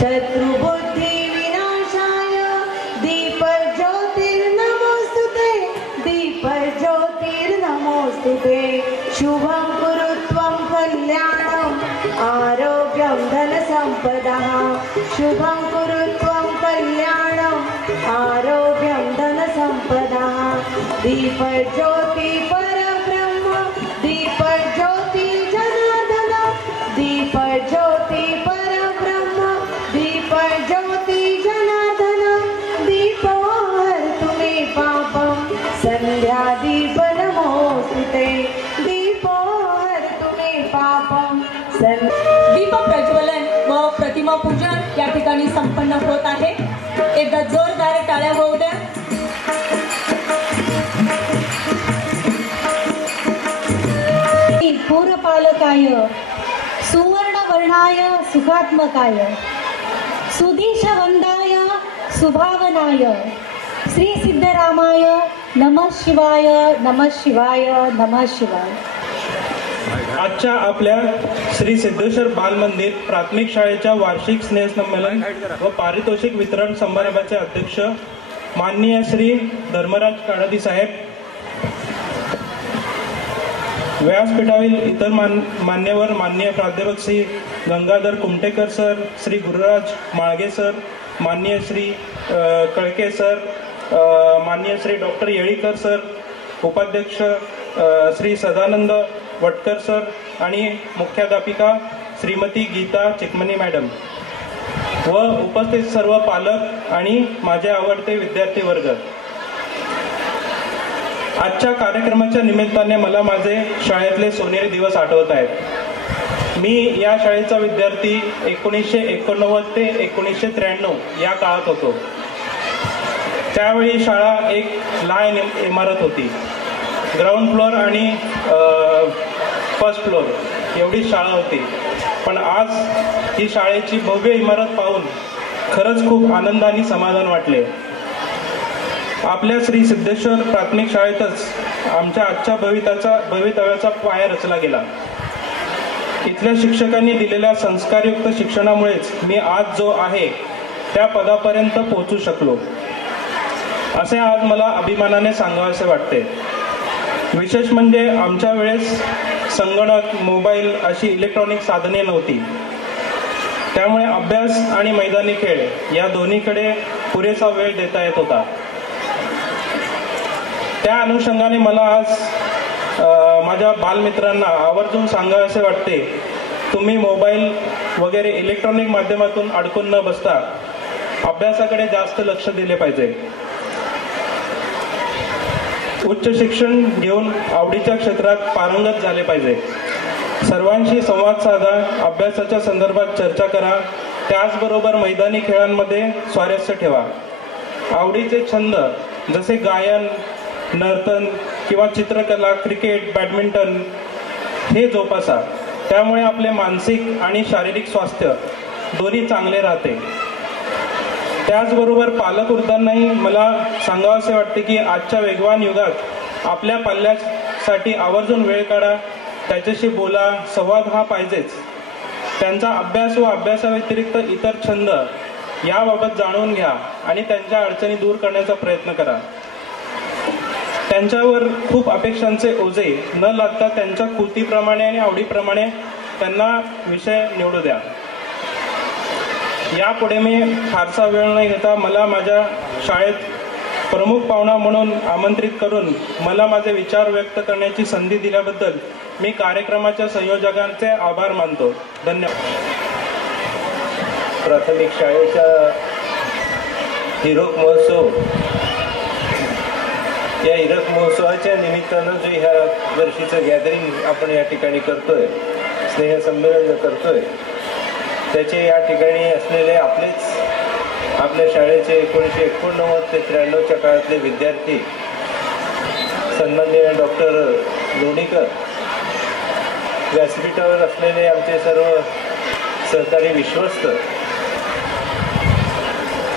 शत्रुबुद्धि विनाशाय दीपज्योतिर्नमोस्तुते दीपज्योतिर्नमोस्तुते शुभं कुरु त्वं कल्याणम् आरोग्यं धनसम्पदः शुभं कुरु त्वं कल्याणम् आरोग्यं धनसम्पदः दीपज्योति परब्रह्म दीपज्योति जनार्दन दीपज्योति परब्रह्म दीपज्योति जनार्दन दीपवार तुम्ही पापं संध्या दीप नमोस्तुते दीपवार तुम्ही पापं दीप प्रज्वलन व प्रतिमा पूजन या ठिकाणी संपन्न होत आहे। एकदा जोरदार टाळ्या होऊ द्या। पूरपालकाय सुवर्णवर्णाय सुखात्मकाय सुदीशवंदाय सुभावनाय श्री सिद्धरामाय नमः शिवाय नमः शिवाय नमः शिवाय। आजच्या आपल्या श्री सिद्धेश्वर बाल मंदिर प्राथमिक शाळेच्या वार्षिक स्नेहसंमेलन व पारितोषिक वितरण समारंभाचे अध्यक्ष माननीय श्री धर्मराज काळादी साहेब, व्यासपीठावरील इतर मान्यवर माननीय प्राध्यापक श्री गंगाधर कुमटेकर सर, श्री गुरुराज माळगे सर, माननीय श्री कळके सर, माननीय श्री डॉक्टर येळीकर सर, उपाध्यक्ष श्री सदानंद वटकर सर आणि मुख्याध्यापिका श्रीमती गीता चिकमनी मॅडम व उपस्थित सर्व पालक आणि माझे आवडते विद्यार्थी वर्ग, आजच्या कार्यक्रमाच्या निमित्ताने मला माझे शाळेतले सोनेरी दिवस आठवत आहेत। मी या शाळेचा विद्यार्थी 1989 ते 1993 या काळात होतो। त्यावेळी शाळा एक लहान इमारत होती, ग्राउंड फ्लोअर आणि फर्स्ट फ्लोअर एवढी शाळा होती, पण आज ही शाळेची भव्य इमारत पाहून खरंच खूप आनंद आणि समाधान वाटले। आपल्या श्री सिद्धेश्वर प्राथमिक शाळेतच आमच्या आजच्या भवितव्याचा पाया रचला गेला। इथल्या शिक्षकांनी दिलेल्या संस्कारयुक्त शिक्षणामुळेच मी आज जो आहे त्या पदापर्यंत पोहोचू शकलो, असे आज मला अभिमानाने सांगावेसे वाटते। विशेष म्हणजे आमच्या वेळेस संगणक, मोबाईल अशी इलेक्ट्रॉनिक साधने नव्हती, त्यामुळे अभ्यास आणि मैदानी खेळ या दोन्हीकडे पुरेसा वेळ देता येत होता। त्या अनुषंगाने मला आज माझ्या बालमित्रांना आवर्जून सांगावेसे वाटते, तुम्ही मोबाईल वगैरे इलेक्ट्रॉनिक माध्यमातून अडकून न बसता अभ्यासाकडे जास्त लक्ष दिले पाहिजे। उच्च शिक्षण घेऊन आवडीच्या क्षेत्रात पारंगत झाले पाहिजे। सर्वांशी संवाद साधा, अभ्यासाच्या संदर्भात चर्चा करा, त्याचबरोबर मैदानी खेळांमध्ये स्वारस्य ठेवा। आवडीचे छंद जसे गायन, नर्तन किंवा चित्रकला, क्रिकेट, बॅडमिंटन हे जोपासा, त्यामुळे आपले मानसिक आणि शारीरिक स्वास्थ्य दोन्ही चांगले राहते। त्याचबरोबर पालक वृद्धांनाही मला सांगावसे वाटते की आजच्या वेगवान युगात आपल्या पाल्यासाठी आवर्जून वेळ काढा, त्याच्याशी बोला, संवाद हा पाहिजेच। त्यांचा अभ्यास व अभ्यासाव्यतिरिक्त इतर छंद याबाबत जाणून घ्या आणि त्यांच्या अडचणी दूर करण्याचा प्रयत्न करा। त्यांच्यावर खूप अपेक्षांचे ओझे न लागता त्यांच्या कृतीप्रमाणे आणि आवडीप्रमाणे त्यांना विषय निवडू द्या। यापुढे मी फारसा वेळ न घेता मला माझ्या शाळेत प्रमुख पाहुणा म्हणून आमंत्रित करून मला माझे विचार व्यक्त करण्याची संधी दिल्याबद्दल मी कार्यक्रमाच्या संयोजकांचे आभार मानतो। धन्यवाद। प्राथमिक शाळेचा हिरक महोत्सव, या हिरक महोत्सवाच्या निमित्तानं जो ह्या वर्षीचं गॅदरिंग आपण या ठिकाणी करतोय, स्नेहसंमेलन करतोय, त्याचे या ठिकाणी असलेले आपलेच आपल्या शाळेचे 1989 ते 93च्या काळातले विद्यार्थी सन्माननीय डॉक्टर लोणीकर, व्यासपीठावर असलेले आमचे सर्व सहकारी विश्वस्त,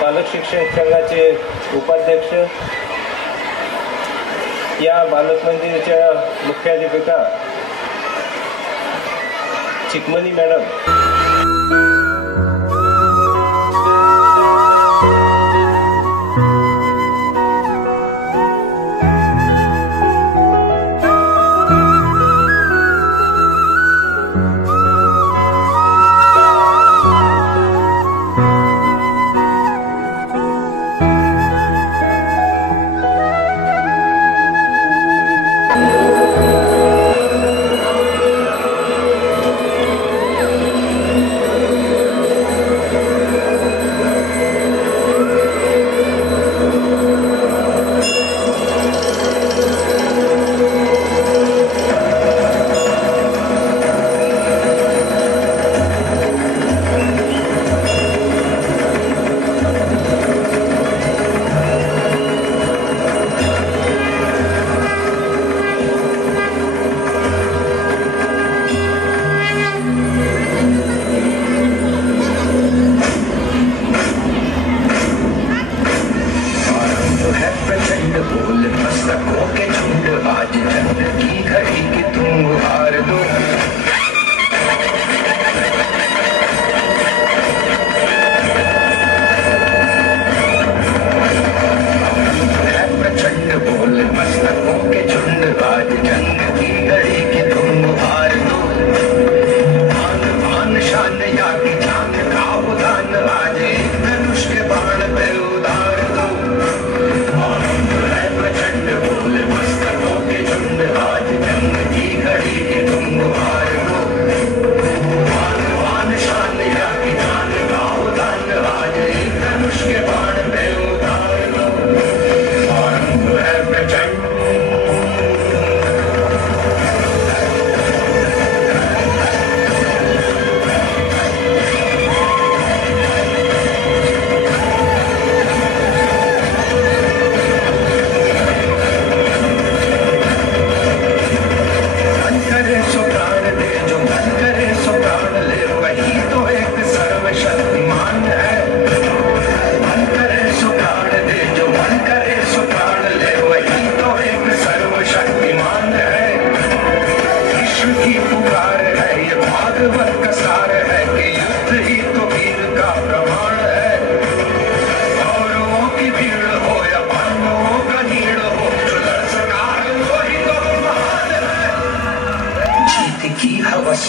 पालक शिक्षक संघाचे उपाध्यक्ष, या बालक मंदिराच्या मुख्याध्यापिका चिकमनी मॅडम,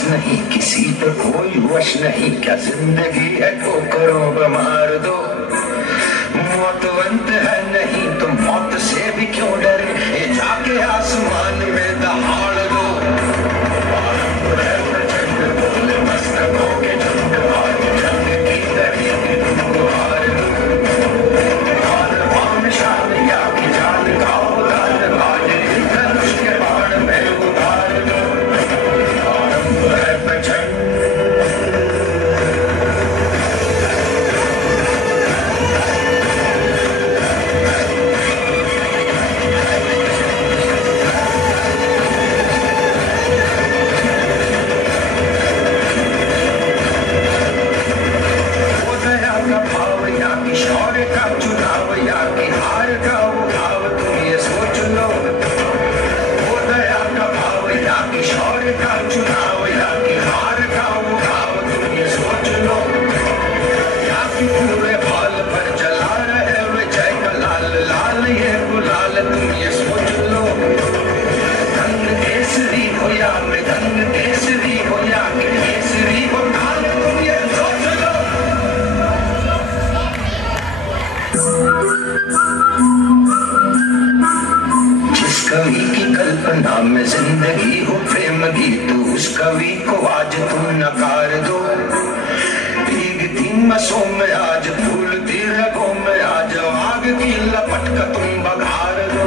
नहीं किसी पर कोई वश नहीं, क्या जिंदगी है तो करो मार दो, मौतवंत है नहीं तो मौत से भी क्यों डरे, ये जाके आसमान में दहाड़ दो। बोले मस्तकों के झुंड आज जंग की दरी तुमको हार दो, आन शान या की जान का उदान आज धनुष के बाण में उतार दो। शौर्य का चुनाव या कि हार का वो भाव तुम ये सोच लो, वो दया का भाव या कि शौर्य का चुनाव या कि हार का वो भाव तुम ये सोच लो, या कि पूरे बाल पर जला रहे विजय का लाल लाल ये गुलाल तुम ये सोच लो, रंग केसरी हो या मृदंग केसरी हो या कि केसरी हो लाल तुम ये सोच लो। जिस कवि की कल्पना में जिंदगी हो प्रेम गीत, उस कवि को आज तुम नकार दो, भीगती मसों में आज फूलती रगों में आज आग की लपट का तुम बघार दो।